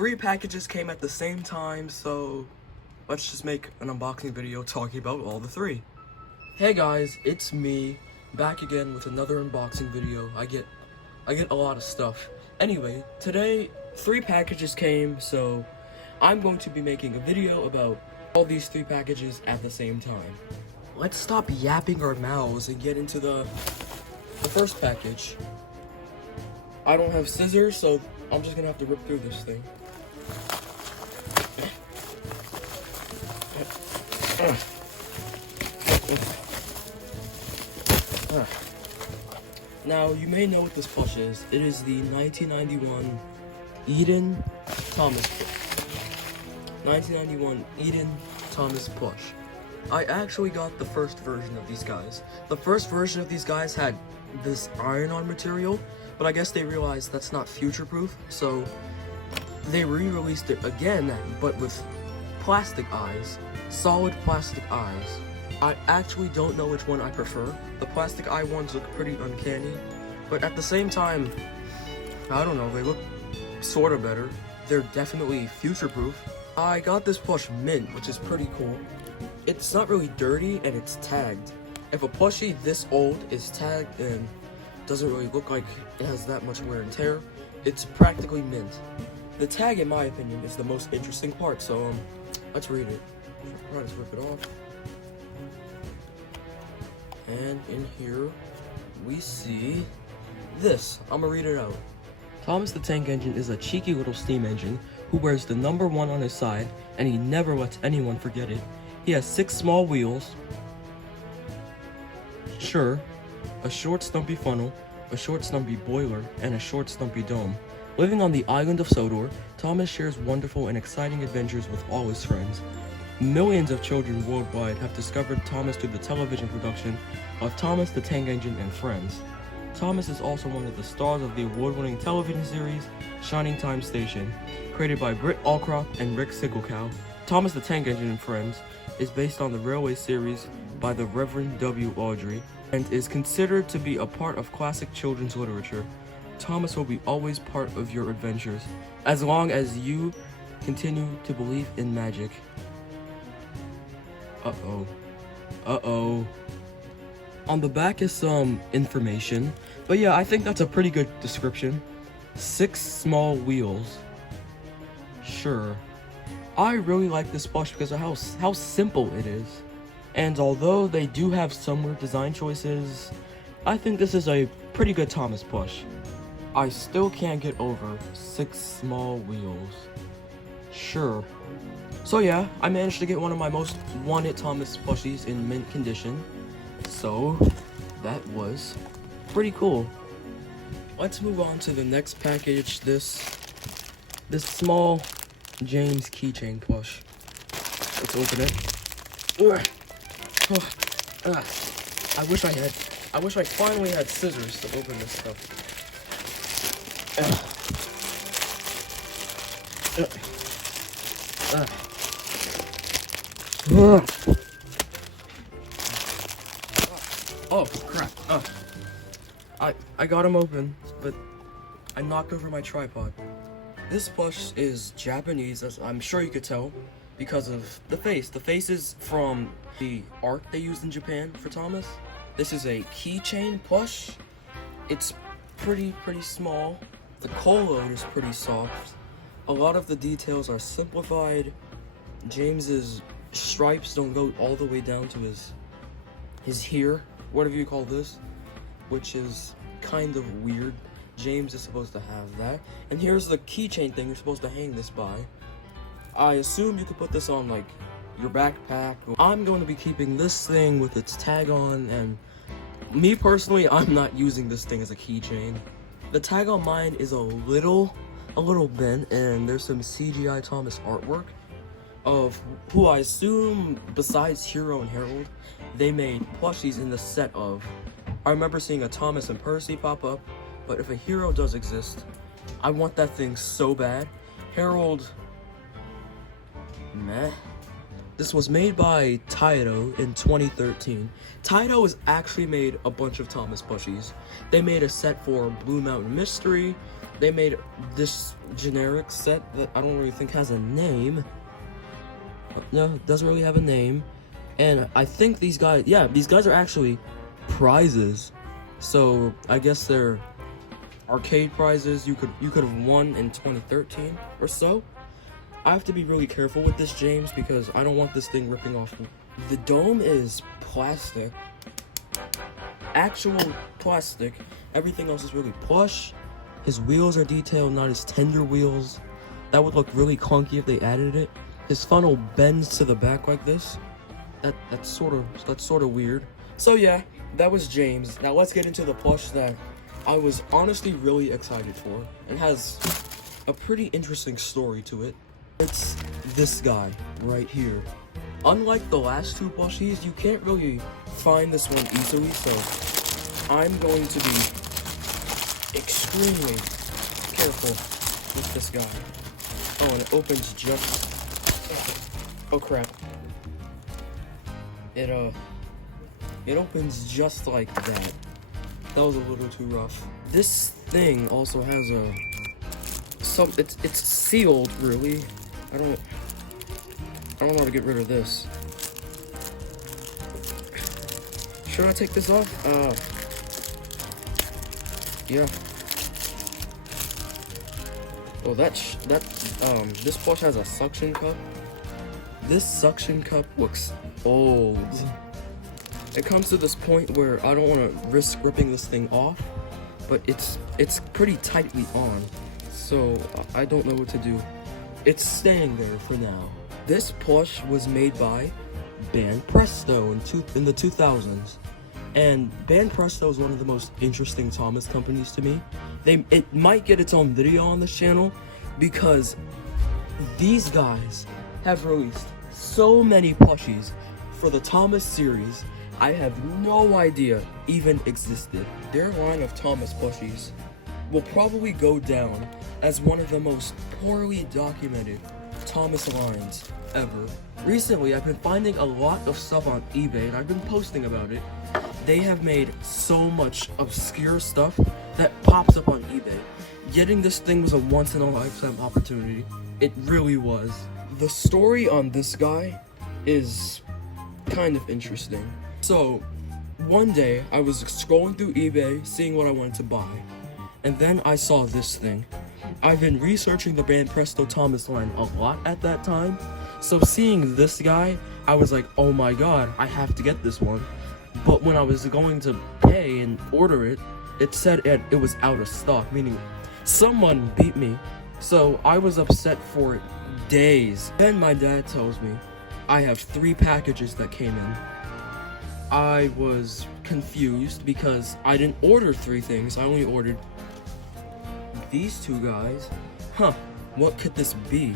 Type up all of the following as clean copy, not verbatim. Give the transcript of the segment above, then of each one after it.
3 packages came at the same time, so let's just make an unboxing video talking about all the 3. Hey guys, it's me, back again with another unboxing video. I get a lot of stuff. Anyway, today 3 packages came, so I'm going to be making a video about all these 3 packages at the same time. Let's stop yapping our mouths and get into the first package. I don't have scissors, so I'm just gonna have to rip through this thing. Now, you may know what this plush is. It is the 1991 Eden Thomas plush. 1991 Eden Thomas plush. I actually got the first version of these guys. The first version of these guys had this iron-on material, but I guess they realized that's not future-proof, so they re-released it again, but with plastic eyes. Solid plastic eyes. I actually don't know which one I prefer. The plastic eye ones look pretty uncanny, but at the same time, I don't know, they look sorta better. They're definitely future-proof. I got this plush mint, which is pretty cool. It's not really dirty, and it's tagged. If a plushie this old is tagged and doesn't really look like it has that much wear and tear, it's practically mint. The tag, in my opinion, is the most interesting part, so let's read it. Try to rip it off. And in here, we see this. I'm gonna read it out. Thomas the Tank Engine is a cheeky little steam engine who wears the number 1 on his side, and he never lets anyone forget it. He has 6 small wheels, sure, a short stumpy funnel, a short stumpy boiler, and a short stumpy dome. Living on the island of Sodor, Thomas shares wonderful and exciting adventures with all his friends. Millions of children worldwide have discovered Thomas through the television production of Thomas the Tank Engine and Friends. Thomas is also one of the stars of the award-winning television series Shining Time Station, created by Britt Allcroft and Rick Sigelkow. Thomas the Tank Engine and Friends is based on the railway series by the Reverend W. Audrey and is considered to be a part of classic children's literature. Thomas will be always part of your adventures, as long as you continue to believe in magic. Uh-oh. On the back is some information, but yeah, I think that's a pretty good description. 6 small wheels. Sure. I really like this plush because of how simple it is. And although they do have some weird design choices, I think this is a pretty good Thomas plush. I still can't get over 6 small wheels. Sure. So yeah, I managed to get one of my most wanted Thomas plushies in mint condition. So, that was pretty cool. Let's move on to the next package, this small James keychain plush. Let's open it. I wish I finally had scissors to open this stuff. Oh crap. I got him open, but I knocked over my tripod. This plush is Japanese, as I'm sure you could tell, because of the face. The face is from the art they used in Japan for Thomas. This is a keychain plush. It's pretty small. The color is pretty soft. A lot of the details are simplified. James's stripes don't go all the way down to his here, whatever you call this, which is kind of weird. James is supposed to have that. And here's the keychain thing you're supposed to hang this by. I assume you could put this on like your backpack. I'm going to be keeping this thing with its tag on, and me personally, I'm not using this thing as a keychain. The tag on mine is a little bent, and there's some CGI Thomas artwork of who I assume, besides Hero and Harold, they made plushies in the set of. I remember seeing a Thomas and Percy pop up, but if a Hero does exist, I want that thing so bad. Harold, meh. This was made by Taito in 2013. Taito has actually made a bunch of Thomas plushies. They made a set for Blue Mountain Mystery. They made this generic set that I don't really think has a name. No, it doesn't really have a name. And I think these guys, yeah, these guys are actually prizes. So I guess they're arcade prizes you could have won in 2013 or so. I have to be really careful with this, James, because I don't want this thing ripping off. The dome is plastic. Actual plastic. Everything else is really plush. His wheels are detailed, not his tender wheels. That would look really clunky if they added it. His funnel bends to the back like this. That's sort of weird. So yeah, that was James. Now let's get into the plush that I was honestly really excited for and has a pretty interesting story to it. It's this guy right here. Unlike the last two plushies, you can't really find this one easily, so I'm going to be extremely careful with this guy. Oh, and it opens just... Oh crap. It opens just like that. That was a little too rough. This thing also has a... It's sealed, really. I don't know how to get rid of this. Should I take this off? Yeah. Oh, this plush has a suction cup. This suction cup looks old. It comes to this point where I don't want to risk ripping this thing off, but it's pretty tightly on, so I don't know what to do. It's staying there for now. This plush was made by Bandai Percy in the 2000s, and Bandai Percy is one of the most interesting Thomas companies to me. It might get its own video on this channel because these guys have released so many plushies for the Thomas series I have no idea even existed. Their line of Thomas plushies will probably go down as one of the most poorly documented Thomas lines ever. Recently, I've been finding a lot of stuff on eBay, and I've been posting about it. They have made so much obscure stuff that pops up on eBay. Getting this thing was a once-in-a-lifetime opportunity. It really was. The story on this guy is kind of interesting. So, one day, I was scrolling through eBay, seeing what I wanted to buy, and then I saw this thing. I've been researching the Bandai Percy Thomas line a lot at that time, so seeing this guy, I was like, oh my god, I have to get this one. But when I was going to pay and order it, it said it was out of stock, meaning someone beat me. So I was upset for days. Then my dad tells me I have 3 packages that came in. I was confused because I didn't order 3 things, I only ordered these 2 guys. Huh, what could this be?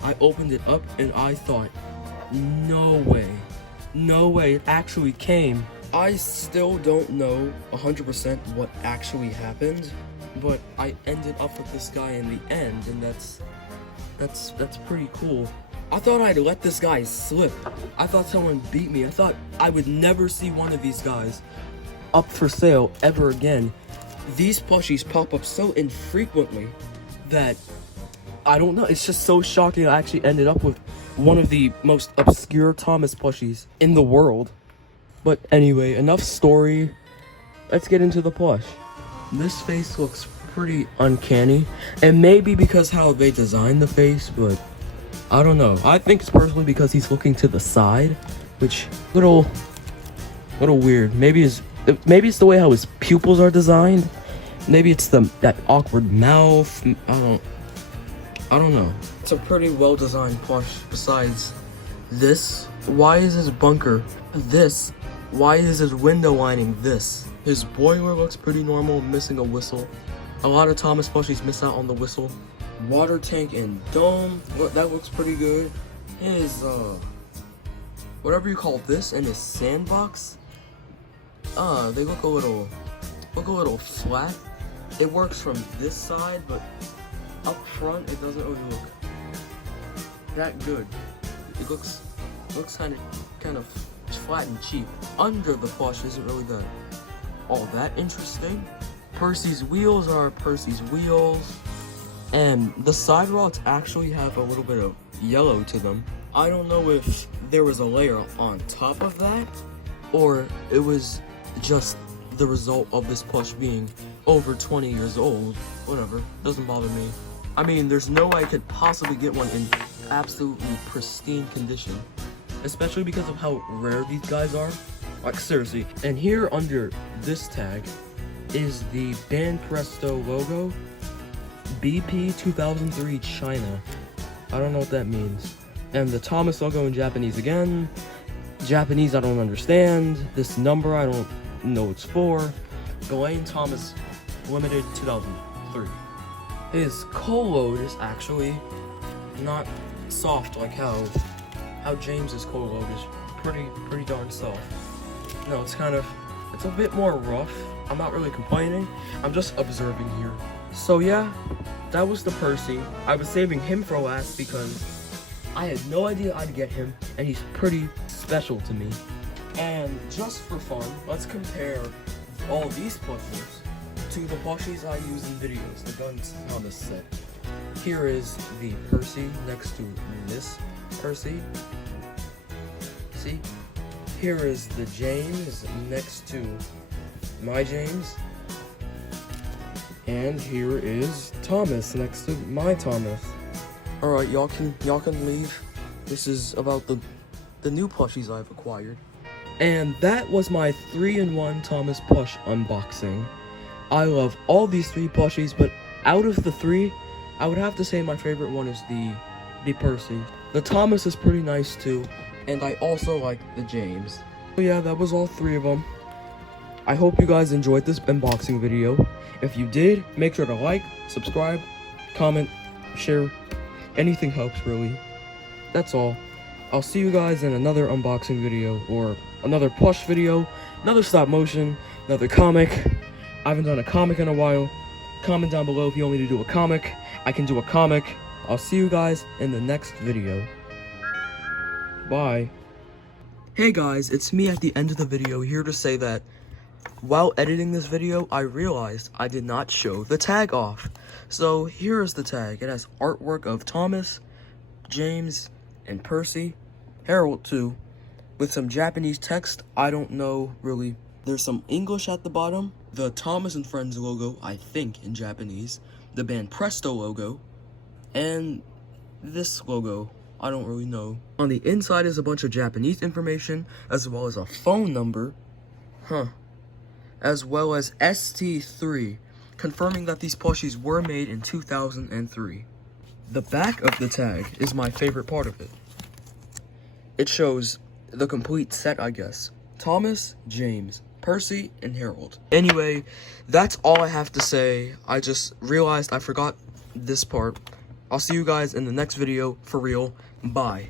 I opened it up and I thought, no way, it actually came. I still don't know 100% what actually happened, but I ended up with this guy in the end, and that's pretty cool. I thought I'd let this guy slip. I thought someone beat me. I thought I would never see one of these guys up for sale ever again. These plushies pop up so infrequently that I don't know. It's just so shocking I actually ended up with one of the most obscure Thomas plushies in the world. But anyway, enough story. Let's get into the plush. This face looks pretty uncanny, and maybe because how they designed the face, but I don't know. I think it's personally because he's looking to the side, which little weird. Maybe it's the way how his pupils are designed. Maybe it's that awkward mouth. I don't know. It's a pretty well designed plush. Besides this, why is his bunker this? Why is his window lining this? His boiler looks pretty normal, missing a whistle. A lot of Thomas plushies miss out on the whistle. Water tank and dome, that looks pretty good. His whatever you call this, and his sandbox, they look a little flat. It works from this side, but up front it doesn't really look that good. It looks looks kind of flat and cheap. Under the plush isn't really all that interesting. Percy's wheels are Percy's wheels, and the side rods actually have a little bit of yellow to them. I don't know if there was a layer on top of that, or it was just the result of this plush being over 20 years old. Whatever, doesn't bother me. I mean, there's no way I could possibly get one in absolutely pristine condition, especially because of how rare these guys are. Like, seriously. And here under this tag is the Bandai Percy logo, BP 2003 China. I don't know what that means. And the Thomas logo in Japanese again. Japanese I don't understand. This number I don't know what it's for. Ghislaine Thomas Limited 2003. His coal load is actually not soft like how James's coal load is pretty darn soft. No, it's a bit more rough. I'm not really complaining. I'm just observing here. So yeah, that was the Percy. I was saving him for last because I had no idea I'd get him, and he's pretty special to me. And just for fun, let's compare all these plushies to the plushies I use in videos, the guns on this set. Here is the Percy next to this Percy. See? Here is the James next to my James. And here is Thomas next to my Thomas. Alright, y'all can leave. This is about the new plushies I've acquired. And that was my 3-in-1 Thomas plush unboxing. I love all these 3 plushies, but out of the 3, I would have to say my favorite one is the Percy. The Thomas is pretty nice too, and I also like the James. So yeah, that was all 3 of them. I hope you guys enjoyed this unboxing video. If you did, make sure to like, subscribe, comment, share. Anything helps, really. That's all. I'll see you guys in another unboxing video, or another plush video, another stop motion, another comic. I haven't done a comic in a while. Comment down below if you want me to do a comic. I can do a comic. I'll see you guys in the next video. Bye. Hey guys, it's me at the end of the video, here to say that while editing this video, I realized I did not show the tag off. So here is the tag. It has artwork of Thomas, James, and Percy, Harold too, with some Japanese text. I don't know really. There's some English at the bottom, the Thomas and Friends logo, I think in Japanese, the Bandai Percy logo, and this logo, I don't really know. On the inside is a bunch of Japanese information, as well as a phone number, as well as ST3, confirming that these plushies were made in 2003. The back of the tag is my favorite part of it. It shows the complete set, I guess. Thomas, James, Percy, and Harold. Anyway, that's all I have to say. I just realized I forgot this part. I'll see you guys in the next video, for real. Bye.